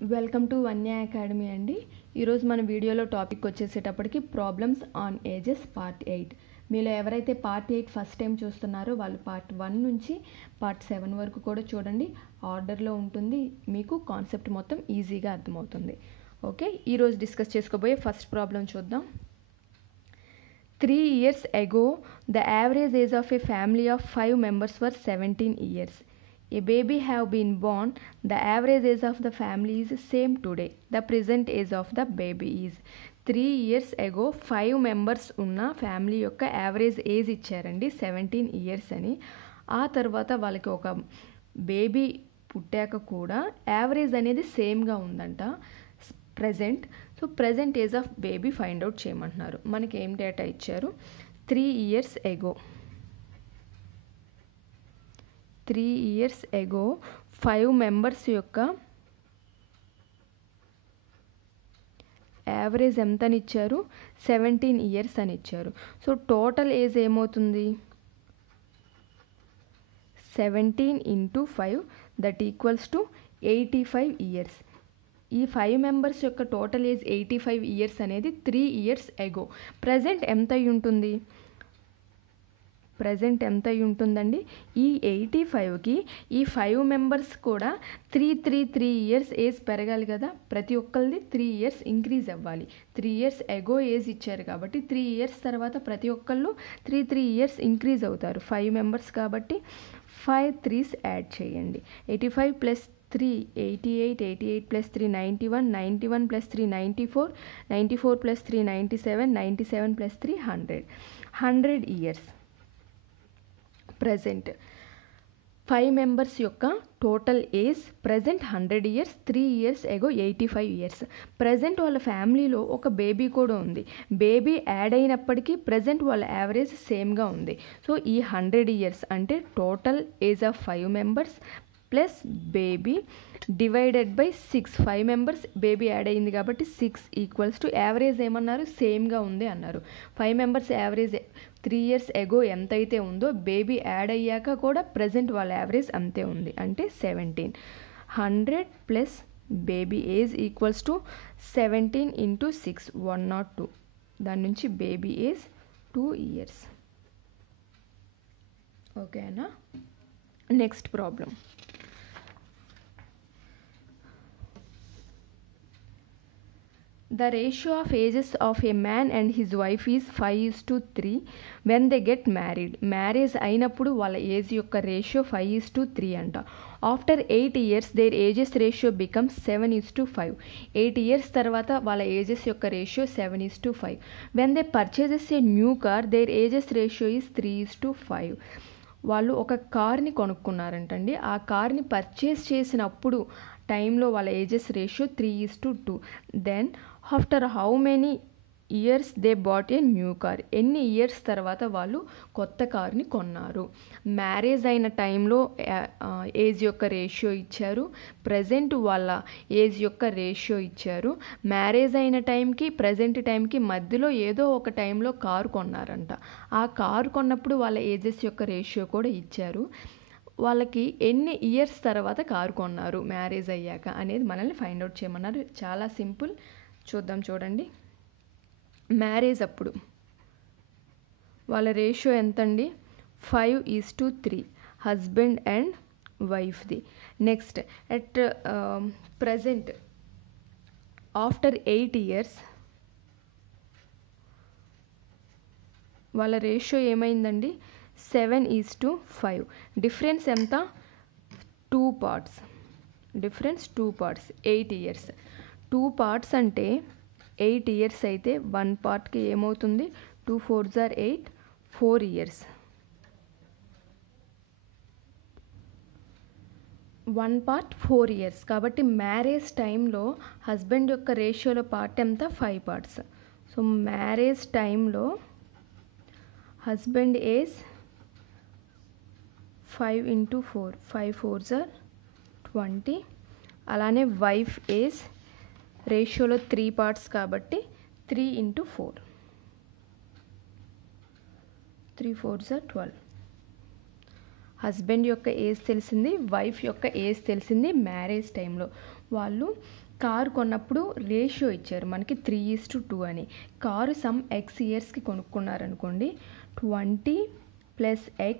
Welcome to Vanya academy అండి. ఈరోజు మన వీడియోలో టాపిక్ వచ్చేసేటప్పటికి ప్రాబ్లమ్స్ ఆన్ ఏజెస్ పార్ట్ 8. మీలో ఎవరైతే పార్ట్ 8 ఫస్ట్ టైం చూస్తున్నారో వాళ్ళు పార్ట్ 1 నుంచి పార్ట్ 7 వరకు కూడా చూడండి. ఆర్డర్లో ఉంటుంది, మీకు కాన్సెప్ట్ మొత్తం ఈజీగా అర్థమవుతుంది. ఓకే, ఈరోజు డిస్కస్ చేసుకోబోయే ఫస్ట్ ప్రాబ్లం చూద్దాం. 3 years ago, the average age of a family of 5 members were 17 years. A baby have been born. The average age of the family is same today. The present age of the baby is 3 years ago 5 members ఉన్న family యొక్క average age ఇచ్చారండి 17 years అని. ఆ తర్వాత వాళ్ళకి ఒక baby పుట్టాక కూడా యావరేజ్ అనేది సేమ్గా ఉందంట present. So present age of baby find out చేయమంటున్నారు. మనకి ఏం డేటా ఇచ్చారు? 3 years ago 3 years ago 5 members యొక్క యావరేజ్ ఎంత అని ఇచ్చారు? 17 years అని ఇచ్చారు. సో టోటల్ ఏజ్ ఏమవుతుంది? 17 into 5 that equals to 85 years. ఈ 5 మెంబర్స్ యొక్క టోటల్ ఏజ్ 85 years అనేది 3 years ago. ప్రజెంట్ ఎంత అయి ఉంటుంది? ప్రజెంట్ ఎంత అయి ఉంటుందండి? ఈ 85కి ఈ 5 మెంబర్స్ కూడా 3 years ఏజ్ పెరగాలి కదా. ప్రతి ఒక్కరిది 3 years ఇంక్రీజ్ అవ్వాలి. 3 years ఎగో ఏజ్ ఇచ్చారు కాబట్టి 3 years తర్వాత ప్రతి ఒక్కళ్ళు 3 years ఇంక్రీజ్ అవుతారు. 5 మెంబర్స్ కాబట్టి 5 3s యాడ్ చేయండి. 85 plus 3 88, 88 plus 3 91, 91 plus 3 94, 94 plus 3 97, 97 plus 3 100 years. Present 5 members యొక్క total age present 100 years, 3 years ago 85 years. Present వాళ్ళ ఫ్యామిలీలో ఒక బేబీ కూడా ఉంది. బేబీ యాడ్ అయినప్పటికీ ప్రజెంట్ వాళ్ళ యావరేజ్ సేమ్గా ఉంది. సో ఈ 100 years అంటే total age of 5 members plus baby divided by 6. 5 members baby add అయింది కాబట్టి 6 ఈక్వల్స్ టు యావరేజ్ ఏమన్నారు? సేమ్గా ఉంది అన్నారు. 5 మెంబర్స్ యావరేజ్ 3 years ఎగో ఎంతైతే ఉందో బేబీ యాడ్ అయ్యాక కూడా ప్రజెంట్ వాళ్ళ యావరేజ్ అంతే ఉంది అంటే 17. 100 plus baby age equals to 17 into 6 102. దాని నుంచి బేబీ ఏజ్ 2 years. ఓకేనా? Next problem. The ratio of ages of a man and his wife is 5:3 when they get married. Marriage అయినప్పుడు వాళ్ళ ఏజ్ యొక్క రేషియో 5:3 అంట. After 8 years their ages ratio becomes 7:5. 8 years తర్వాత వాళ్ళ ages యొక్క ratio 7:5. When they purchases a new car their ages ratio is 3:5. వాళ్ళు ఒక కార్ని కొనుక్కున్నారంటండి. ఆ కార్ని పర్చేస్ చేసినప్పుడు టైంలో వాళ్ళ ages ratio 3:2. Then after how many years they bought a new car. ఎన్ని ఇయర్స్ తర్వాత వాళ్ళు కొత్త కార్ని కొన్నారు? మ్యారేజ్ అయిన టైంలో ఏజ్ యొక్క రేషియో ఇచ్చారు, ప్రజెంట్ వాళ్ళ ఏజ్ యొక్క రేషియో ఇచ్చారు. మ్యారేజ్ అయిన టైంకి ప్రజెంట్ టైంకి మధ్యలో ఏదో ఒక టైంలో కారు కొన్నారంట. ఆ కారు కొన్నప్పుడు వాళ్ళ ఏజెస్ యొక్క రేషియో కూడా ఇచ్చారు. వాళ్ళకి ఎన్ని ఇయర్స్ తర్వాత కారు కొన్నారు మ్యారేజ్ అయ్యాక అనేది మనల్ని ఫైండ్ అవుట్ చేయమన్నారు. చాలా సింపుల్, చూద్దాం చూడండి. మ్యారేజ్ అప్పుడు వాళ్ళ రేషియో ఎంతండి? 5:3 హస్బెండ్ అండ్ వైఫ్ది. Next at present after 8 years వాళ్ళ రేషియో ఏమైందండి? 7:5. డిఫరెన్స్ ఎంత? 2 parts. Difference 2 parts. 8 years. 2 parts అంటే 8 years అయితే 1 partకి ఏమవుతుంది? 2 4s are 8, 4 years. 1 part 4 years. కాబట్టి మ్యారేజ్ టైంలో హస్బెండ్ యొక్క రేషియోలో పార్ట్ ఎంత? 5 parts. సో మ్యారేజ్ టైంలో husband age 5 into 4, 5 4s are 20. అలానే వైఫ్ ఏజ్ రేషియోలో 3 parts కాబట్టి 3 into 4, 3 4s are 12. హస్బెండ్ యొక్క ఏజ్ తెలిసింది, వైఫ్ యొక్క ఏజ్ తెలిసింది మ్యారేజ్ టైంలో. వాళ్ళు కారు కొన్నప్పుడు రేషియో ఇచ్చారు మనకి 3:2 అని. కారు సమ్ ఎక్స్ ఇయర్స్కి కొనుక్కున్నారనుకోండి, 20 + x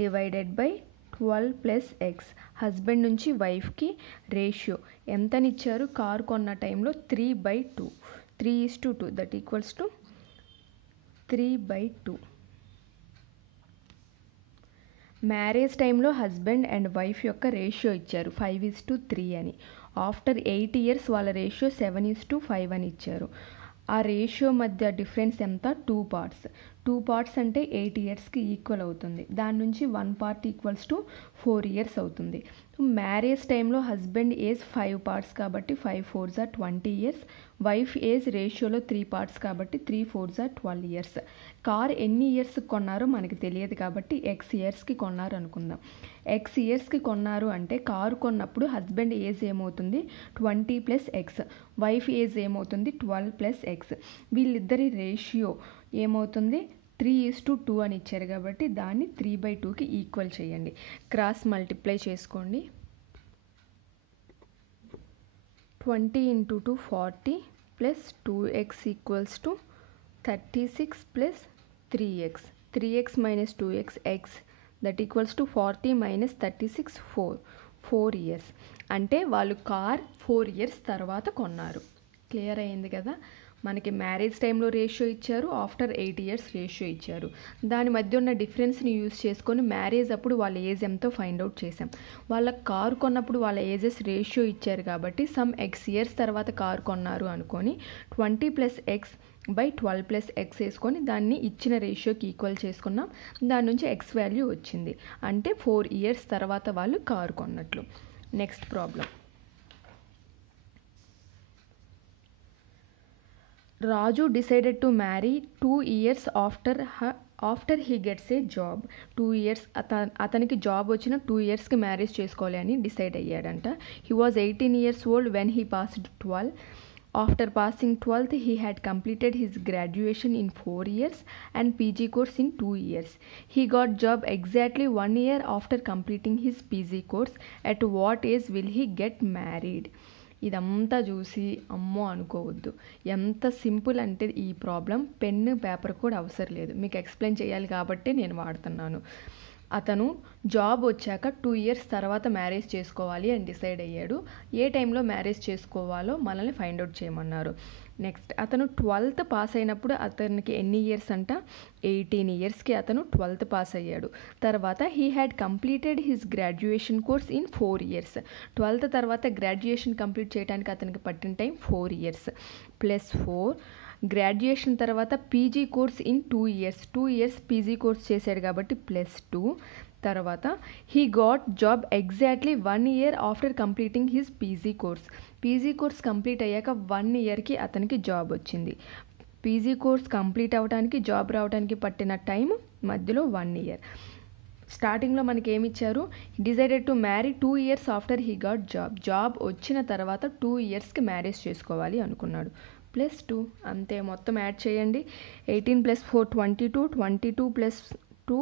divided by 12 + x. Husband నుంచి వైఫ్కి రేషియో ఎంతనిచ్చారు? కారు కొన్న టైంలో 3/2, 3:2, దట్ ఈక్వల్స్ టు 3/2. మ్యారేజ్ టైంలో హస్బెండ్ అండ్ వైఫ్ యొక్క రేషియో ఇచ్చారు 5:3 అని. ఆఫ్టర్ 8 ఇయర్స్ వాళ్ళ రేషియో 7:5 అని ఇచ్చారు. ఆ రేషియో మధ్య డిఫరెన్స్ ఎంత? 2 పార్ట్స్. 2 పార్ట్స్ అంటే 8 ఇయర్స్కి ఈక్వల్ అవుతుంది. దాని నుంచి 1 పార్ట్ ఈక్వల్స్ టు 4 ఇయర్స్ అవుతుంది. మ్యారేజ్ టైంలో హస్బెండ్ ఏజ్ 5 పార్ట్స్ కాబట్టి 5 4s are 20 years. Wife age రేషియోలో 3 పార్ట్స్ కాబట్టి 3 4s are 12 ఇయర్స్. కార్ ఎన్ని ఇయర్స్కి కొన్నారో మనకి తెలియదు కాబట్టి ఎక్స్ ఇయర్స్కి కొన్నారు అనుకుందాం. ఎక్స్ ఇయర్స్కి కొన్నారు అంటే కారు కొన్నప్పుడు హస్బెండ్ ఏజ్ ఏమవుతుంది? 20 + x. వైఫ్ ఏజ్ ఏమవుతుంది? 12 + x. వీళ్ళిద్దరి రేషియో ఏమవుతుంది? 3:2 అని ఇచ్చారు కాబట్టి దాన్ని 3/2కి ఈక్వల్ చేయండి. క్రాస్ మల్టిప్లై చేసుకోండి. 20 × 2 40 + 2x = 36 + 3x. 3x - 2x x, that equals to 40 - 36 4 years. అంటే వాళ్ళు కార్ 4 ఇయర్స్ తర్వాత కొన్నారు. క్లియర్ అయ్యింది కదా? మనకి మ్యారేజ్ టైంలో రేషియో ఇచ్చారు, ఆఫ్టర్ 8 ఇయర్స్ రేషియో ఇచ్చారు. దాని మధ్య ఉన్న డిఫరెన్స్ని యూజ్ చేసుకొని మ్యారేజ్ అప్పుడు వాళ్ళ ఏజ్ ఎంతో ఫైండ్ అవుట్ చేసాం. వాళ్ళ కారు కొన్నప్పుడు వాళ్ళ ఏజెస్ రేషియో ఇచ్చారు కాబట్టి సమ్ ఎక్స్ ఇయర్స్ తర్వాత కారు కొన్నారు అనుకొని 20 + x బై 12 + x వేసుకొని దాన్ని ఇచ్చిన రేషియోకి ఈక్వల్ చేసుకున్నాం. దాని నుంచి ఎక్స్ వాల్యూ వచ్చింది. అంటే 4 ఇయర్స్ తర్వాత వాళ్ళు కారు కొన్నట్లు. Next problem. Raju decided to marry 2 years after he gets a job. 2 years అతనికి జాబ్ వచ్చిన 2 yearsకి మ్యారేజ్ చేసుకోవాలి అని డిసైడ్ అయ్యాడంట. He was 18 years old when he passed 12. After passing 12th he had completed his graduation in 4 years and PG course in 2 years. He got job exactly 1 year after completing his PG course. At what age will he get married? ఇదంతా చూసి అమ్మో అనుకోవద్దు. ఎంత simple అంటే ఈ problem pen paper కూడా అవసరం లేదు. మీకు ఎక్స్ప్లెయిన్ చేయాలి కాబట్టి నేను వాడుతున్నాను. అతను జాబ్ వచ్చాక 2 years తర్వాత మ్యారేజ్ చేసుకోవాలి అని డిసైడ్ అయ్యాడు. ఏ టైంలో మ్యారేజ్ చేసుకోవాలో మనల్ని ఫైండ్ అవుట్ చేయమన్నారు. నెక్స్ట్, అతను 12th పాస్ అయినప్పుడు అతనికి ఎన్ని ఇయర్స్ అంట? 18 yearsకి అతను 12th పాస్ అయ్యాడు. తర్వాత he had completed his graduation course in 4 years. 12th తర్వాత గ్రాడ్యుయేషన్ కంప్లీట్ చేయడానికి అతనికి పట్టిన టైం 4 years +4. గ్రాడ్యుయేషన్ తర్వాత PG course in 2 years. 2 years PG course చేశాడు కాబట్టి +2. తర్వాత he got job exactly 1 year after completing his PG course. PG course complete అయ్యాక 1 yearకి అతనికి జాబ్ వచ్చింది. పీజీ కోర్స్ కంప్లీట్ అవ్వడానికి జాబ్ రావడానికి పట్టిన టైం మధ్యలో 1 year. స్టార్టింగ్లో మనకి ఏమి ఇచ్చారు? Decided to marry 2 years after he got job. Job వచ్చిన తర్వాత 2 yearsకి మ్యారేజ్ చేసుకోవాలి అనుకున్నాడు. +2 అంతే. మొత్తం యాడ్ చేయండి. 18 + 4 22, 22 + 2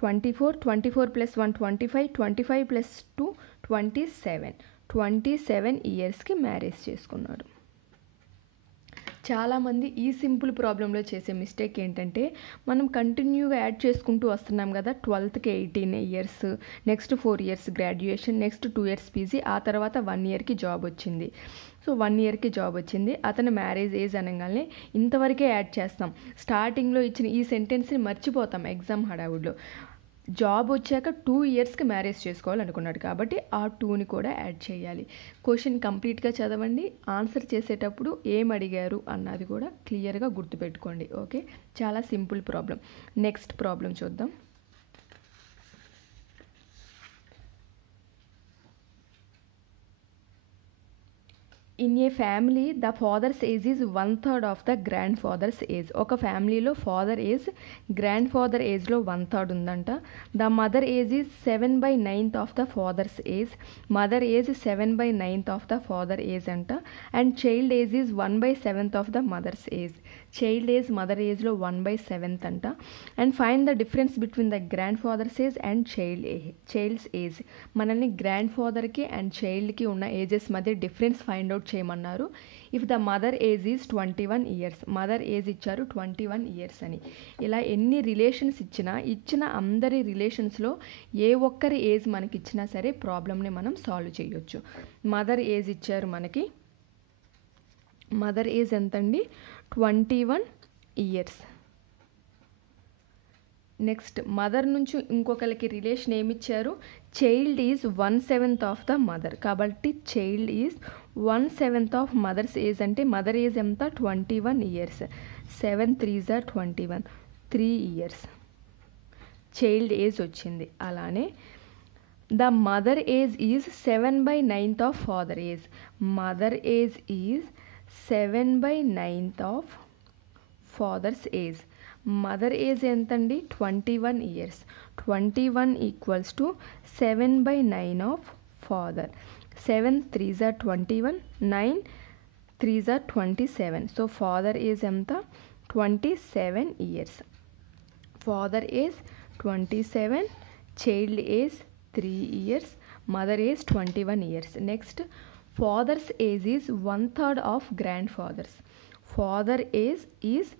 24, 24 + 1 25, 25 + 2 27. 27 ఇయర్స్కి మ్యారేజ్ చేసుకున్నాడు. చాలామంది ఈ సింపుల్ ప్రాబ్లంలో చేసే మిస్టేక్ ఏంటంటే మనం కంటిన్యూగా యాడ్ చేసుకుంటూ వస్తున్నాం కదా. 12th 18 years, next 4 years graduation, next 2 years PG, ఆ తర్వాత 1 yearకి జాబ్ వచ్చింది. సో 1 yearకి జాబ్ వచ్చింది. అతను మ్యారేజ్ ఏజ్ అనగానే ఇంతవరకే యాడ్ చేస్తాం. స్టార్టింగ్లో ఇచ్చిన ఈ సెంటెన్స్ని మర్చిపోతాం ఎగ్జామ్ హడావుడిలో. జాబ్ వచ్చాక 2 yearsకి మ్యారేజ్ చేసుకోవాలనుకున్నాడు కాబట్టి ఆ 2ని కూడా యాడ్ చేయాలి. క్వశ్చన్ కంప్లీట్గా చదవండి. ఆన్సర్ చేసేటప్పుడు ఏం అడిగారు అన్నది కూడా క్లియర్గా గుర్తుపెట్టుకోండి. ఓకే, చాలా సింపుల్ ప్రాబ్లం. నెక్స్ట్ ప్రాబ్లం చూద్దాం. In a family the father's age is 1/3 of the grand father's age. ఒక ఫ్యామిలీలో ఫాదర్ ఏజ్ గ్రాండ్ ఫాదర్ ఏజ్లో 1/3 ఉందంట. The mother age is 7/9 of the father's age. Mother age 7/9 of the father age అంట. And child age is 1/7 of the mother's age. Child age mother ఏజ్లో 1/7 అంట. And find the difference between the grand father's age and child's age. మనల్ని grand ఫాదర్కి and చైల్డ్కి ఉన్న ages మధ్య difference find out చేయమన్నారు. If the mother age is 21 years, mother age ఇచ్చారు 21 years అని. ఇలా ఎన్ని రిలేషన్స్ ఇచ్చిన అందరి రిలేషన్స్లో ఏ ఒక్కరి ఏజ్ మనకి ఇచ్చినా సరే ప్రాబ్లమ్ని మనం సాల్వ్ చేయొచ్చు. మదర్ ఏజ్ ఇచ్చారు మనకి, మదర్ ఏజ్ ఎంతండి? 21 ఇయర్స్. నెక్స్ట్ మదర్ నుంచి ఇంకొకరికి రిలేషన్ ఏమిచ్చారు? Child is 1/7 of the mother. కాబట్టి child is 1/7 of mother's age అంటే మదర్ ఏజ్ ఎంత? 21 years. 7 3s are 21, 3 years child age వచ్చింది. అలానే the mother age is 7/9 of father age. Mother age is 7/9 of father's age. Mother age ఎంతండి? 21 years. 21 equals to 7/9 of father. 7 3s are 21, 9 3s are 27. So father age ఎంత? 27 years. Father age 27, child age 3 years, mother age 21 years. Next father's age is 1/3 of grand father's. Father age is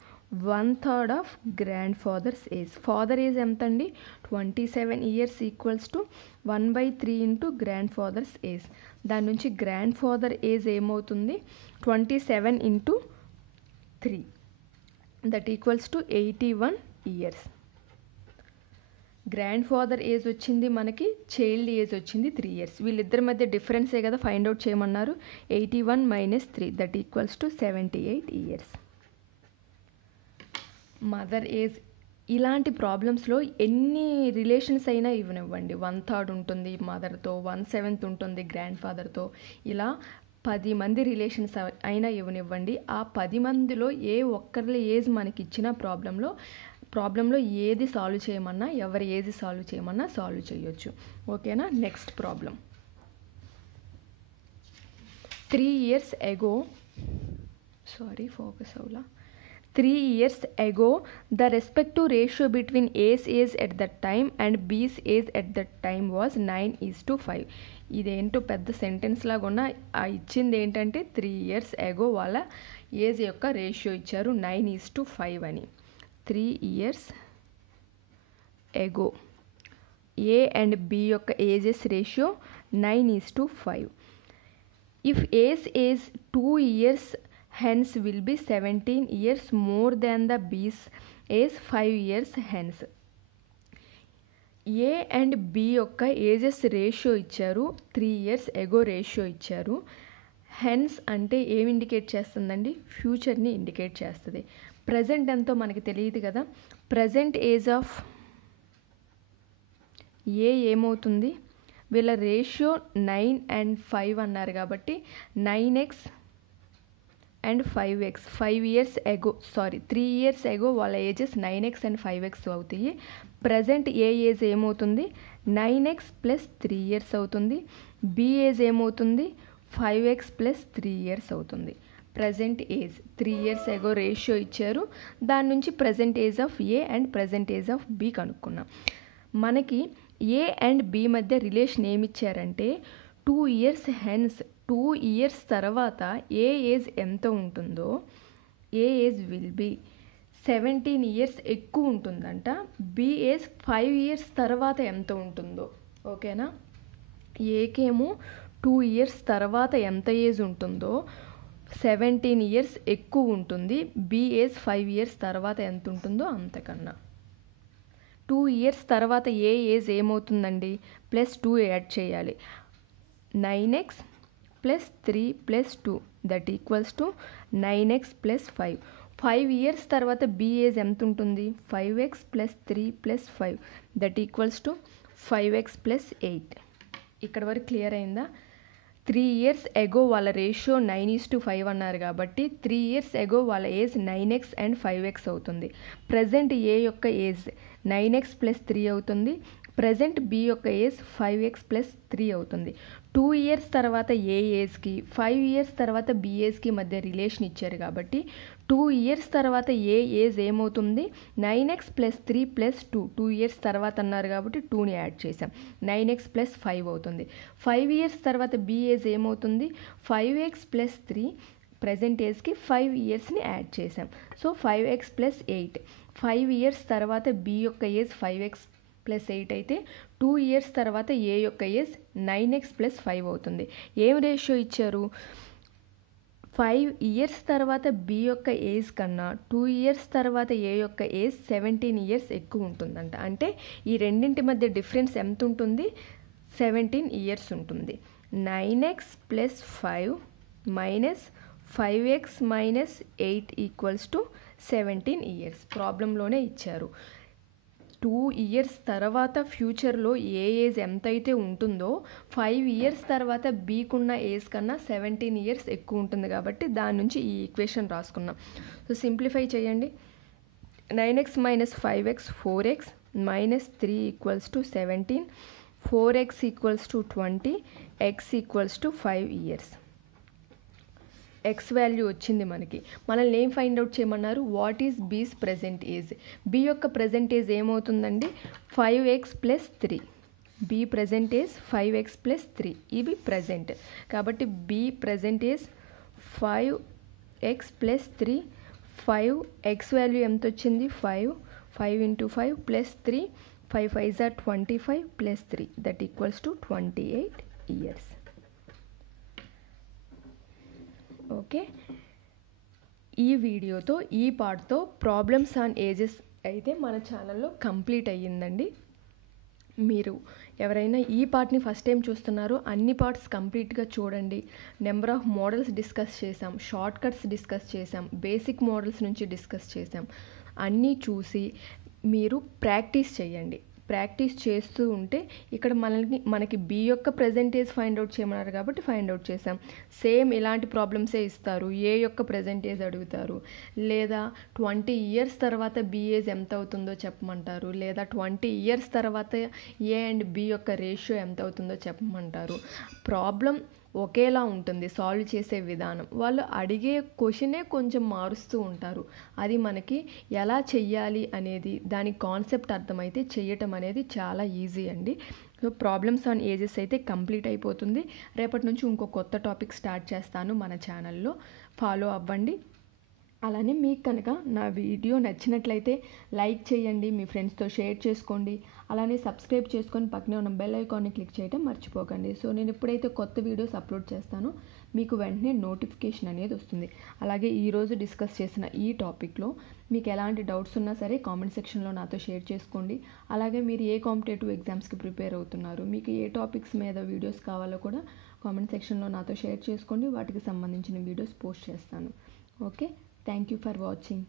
1/3 of grand father's age. Father age ఎంత అండి? 27 years equals to 1/3 into grand father's age. దాని నుంచి grand father age ఏమవుతుంది? 27 into 3, that equals to 81 years. Grand father age వచ్చింది మనకి, child age వచ్చింది 3 years. వీళ్ళిద్దరి మధ్య డిఫరెన్సే కదా ఫైండ్ అవుట్ చేయమన్నారు. 81 - 3 that equals to 78 years. Mother age. ఇలాంటి ప్రాబ్లమ్స్లో ఎన్ని రిలేషన్స్ అయినా ఇవ్వనివ్వండి, 1/3 ఉంటుంది మదర్తో, 1/7 ఉంటుంది గ్రాండ్ ఫాదర్తో, ఇలా 10 మంది రిలేషన్స్ అయినా ఇవ్వనివ్వండి. ఆ 10 మందిలో ఏ ఒక్కరి ఏజ్ మనకి ఇచ్చిన ప్రాబ్లంలో ఏది సాల్వ్ చేయమన్నా, ఎవరి ఏజ్ సాల్వ్ చేయమన్నా సాల్వ్ చేయొచ్చు. ఓకేనా? Next problem. 3 years ago, 3 years ago, the respective ratio between A's age at that time and B's age at that time was 9:5. ఇదేంటో పెద్ద సెంటెన్స్ లాగా ఉన్న ఇచ్చింది ఏంటంటే 3 years ago వాళ్ళ ఏజ్ యొక్క రేషియో ఇచ్చారు 9:5 అని. 3 years ago A and B యొక్క ages ratio 9:5. If A's age 2 years hence will be 17 years more than the B's age 5 years hence. A and B యొక్క ఏజెస్ రేషియో ఇచ్చారు, 3 years ago ratio ఇచ్చారు. Hence అంటే ఏమి indicate చేస్తుందండి? ఫ్యూచర్ని indicate చేస్తుంది. Present ఎంతో మనకి తెలియదు కదా. ప్రజెంట్ ఏజ్ ఆఫ్ ఏ ఏమవుతుంది? వీళ్ళ రేషియో 9 and 5 అన్నారు కాబట్టి 9x and 5x. 3 years ago వాళ్ళ ఏజెస్ 9x and 5x అవుతాయి. ప్రజెంట్ ఏ ఏజ్ ఏమవుతుంది? 9x + 3 years అవుతుంది. బి ఏజ్ ఏమవుతుంది? 5x + 3 years అవుతుంది. Present age 3 years ago ratio ఇచ్చారు, దాని నుంచి present age of A and present age of B కనుక్కున్నాం. మనకి ఏ అండ్ బి మధ్య రిలేషన్ ఏమిచ్చారంటే 2 years హెన్స్, 2 years తర్వాత ఏ ఏజ్ ఎంత ఉంటుందో A age will be 17 years ఎక్కువ ఉంటుందంట. బి ఏజ్ 5 years తర్వాత ఎంత ఉంటుందో. ఓకేనా? ఏకేమో 2 years తర్వాత ఎంత ఏజ్ ఉంటుందో 17 years ఎక్కువ ఉంటుంది. బి ఏజ్ 5 years తర్వాత ఎంత ఉంటుందో అంతకన్నా. 2 years తర్వాత ఏ ఏజ్ ఏమవుతుందండి? +2 యాడ్ చేయాలి. 9x + 3 + 2 that equals to 9x + 5. 5 years తర్వాత బి ఏజ్ ఎంత ఉంటుంది? 5x + 3 + 5 that equals to 5x + 8. ఇక్కడ వరకు క్లియర్ అయిందా? 3 years ago వాళ్ళ రేషియో 9:5 అన్నారు కాబట్టి 3 years ago వాళ్ళ ఏజ్ 9x and 5x అవుతుంది. ప్రజెంట్ ఏ యొక్క ఏజ్ 9x + 3 అవుతుంది. ప్రజెంట్ బి యొక్క ఏజ్ 5x + 3 అవుతుంది. 2 years తర్వాత ఏ ఏజ్కి 5 years తర్వాత బి ఏజ్కి మధ్య రిలేషన్ ఇచ్చారు కాబట్టి 2 ఇయర్స్ తర్వాత ఏ ఏజ్ ఏమవుతుంది 9x + 3 + 2 2 ఇయర్స్ తర్వాత అన్నారు కాబట్టి 2ని యాడ్ చేసాం 9x + 5 అవుతుంది 5 ఇయర్స్ తర్వాత బి ఏజ్ ఏమవుతుంది 5x + 3 ప్రజెంట్ ఏజ్కి 5 ఇయర్స్ని యాడ్ చేసాం సో 5x + 8 5 ఇయర్స్ తర్వాత బి యొక్క ఏజ్ 5x + 8 అయితే 2 ఇయర్స్ తర్వాత ఏ యొక్క ఏజ్ 9x + 5 అవుతుంది ఏం రేషియో ఇచ్చారు 5 ఇయర్స్ తర్వాత బి యొక్క ఏజ్ కన్నా 2 ఇయర్స్ తర్వాత ఏ యొక్క ఏజ్ 17 ఇయర్స్ ఎక్కువ ఉంటుందంట అంటే ఈ రెండింటి మధ్య డిఫరెన్స్ ఎంత ఉంటుంది 17 ఇయర్స్ ఉంటుంది 9x + 5 మైనస్ 5x - 8 = 17 ఇయర్స్ ప్రాబ్లంలోనే ఇచ్చారు 2 ఇయర్స్ తర్వాత ఫ్యూచర్లో ఏ ఏజ్ ఎంతైతే ఉంటుందో 5 ఇయర్స్ తర్వాత బీకున్న ఏజ్ కన్నా 17 ఇయర్స్ ఎక్కువ ఉంటుంది కాబట్టి దాని నుంచి ఈ ఈక్వేషన్ రాసుకున్నాం సో సింప్లిఫై చేయండి 9x - 5x 4x - 3 = 17 4x = 20 x = 5 years ex value వచ్చింది మనల్ని ఏం ఫైండ్ అవుట్ చేయమన్నారు వాట్ ఈజ్ బీస్ ప్రజెంట్ ఏజ్ బి యొక్క ప్రజెంట్ ఏజ్ ఏమవుతుందండి 5x + 3 be present age 5x + 3 ఇవి ప్రజెంట్ కాబట్టి be present age 5x + 3 5 X value ఎంత వచ్చింది 5 5 × 5 + 3 5 5s are 25 + 3 that equals to 28 years okay ఈ వీడియోతో ఈ పార్ట్తో ప్రాబ్లమ్స్ ఆన్ ఏజెస్ అయితే మన ఛానల్లో కంప్లీట్ అయ్యిందండి మీరు ఎవరైనా ఈ పార్ట్ని ఫస్ట్ టైం చూస్తున్నారో అన్ని పార్ట్స్ కంప్లీట్గా చూడండి నెంబర్ ఆఫ్ మోడల్స్ డిస్కస్ చేసాం షార్ట్ కట్స్ డిస్కస్ చేసాం బేసిక్ మోడల్స్ నుంచి డిస్కస్ చేసాం అన్నీ చూసి మీరు ప్రాక్టీస్ చేయండి ప్రాక్టీస్ చేస్తూ ఉంటే ఇక్కడ మనకి బి యొక్క ప్రజెంటేజ్ ఫైండ్ అవుట్ చేయమన్నారు కాబట్టి ఫైండ్ అవుట్ చేసాం సేమ్ ఇలాంటి ప్రాబ్లమ్సే ఇస్తారు ఏ యొక్క ప్రజెంటేజ్ అడుగుతారు లేదా 20 ఇయర్స్ తర్వాత బి ఏజ్ ఎంత అవుతుందో చెప్పమంటారు లేదా 20 ఇయర్స్ తర్వాత ఏ అండ్ బి యొక్క రేషియో ఎంత అవుతుందో చెప్పమంటారు ప్రాబ్లం ఒకేలా ఉంటుంది సాల్వ్ చేసే విధానం వాళ్ళు అడిగే క్వశ్చనే కొంచెం మారుస్తూ ఉంటారు అది మనకి ఎలా చెయ్యాలి అనేది దాని కాన్సెప్ట్ అర్థమైతే చెయ్యటం అనేది చాలా ఈజీ అండి సో ప్రాబ్లమ్స్ ఆన్ ఏజెస్ అయితే కంప్లీట్ అయిపోతుంది రేపటి నుంచి ఇంకో కొత్త టాపిక్ స్టార్ట్ చేస్తాను మన ఛానల్లో ఫాలో అవ్వండి అలానే మీకు కనుక నా వీడియో నచ్చినట్లయితే లైక్ చేయండి మీ ఫ్రెండ్స్తో షేర్ చేసుకోండి అలానే సబ్స్క్రైబ్ చేసుకొని పక్కనే ఉన్న బెల్ ఐకాన్ని క్లిక్ చేయడం మర్చిపోకండి సో నేను ఎప్పుడైతే కొత్త వీడియోస్ అప్లోడ్ చేస్తానో మీకు వెంటనే నోటిఫికేషన్ అనేది వస్తుంది అలాగే ఈరోజు డిస్కస్ చేసిన ఈ టాపిక్లో మీకు ఎలాంటి డౌట్స్ ఉన్నా సరే కామెంట్ సెక్షన్లో నాతో షేర్ చేసుకోండి అలాగే మీరు ఏ కాంపిటేటివ్ ఎగ్జామ్స్కి ప్రిపేర్ అవుతున్నారు మీకు ఏ టాపిక్స్ మీద వీడియోస్ కావాలో కూడా కామెంట్ సెక్షన్లో నాతో షేర్ చేసుకోండి వాటికి సంబంధించిన వీడియోస్ పోస్ట్ చేస్తాను okay Thank you for watching.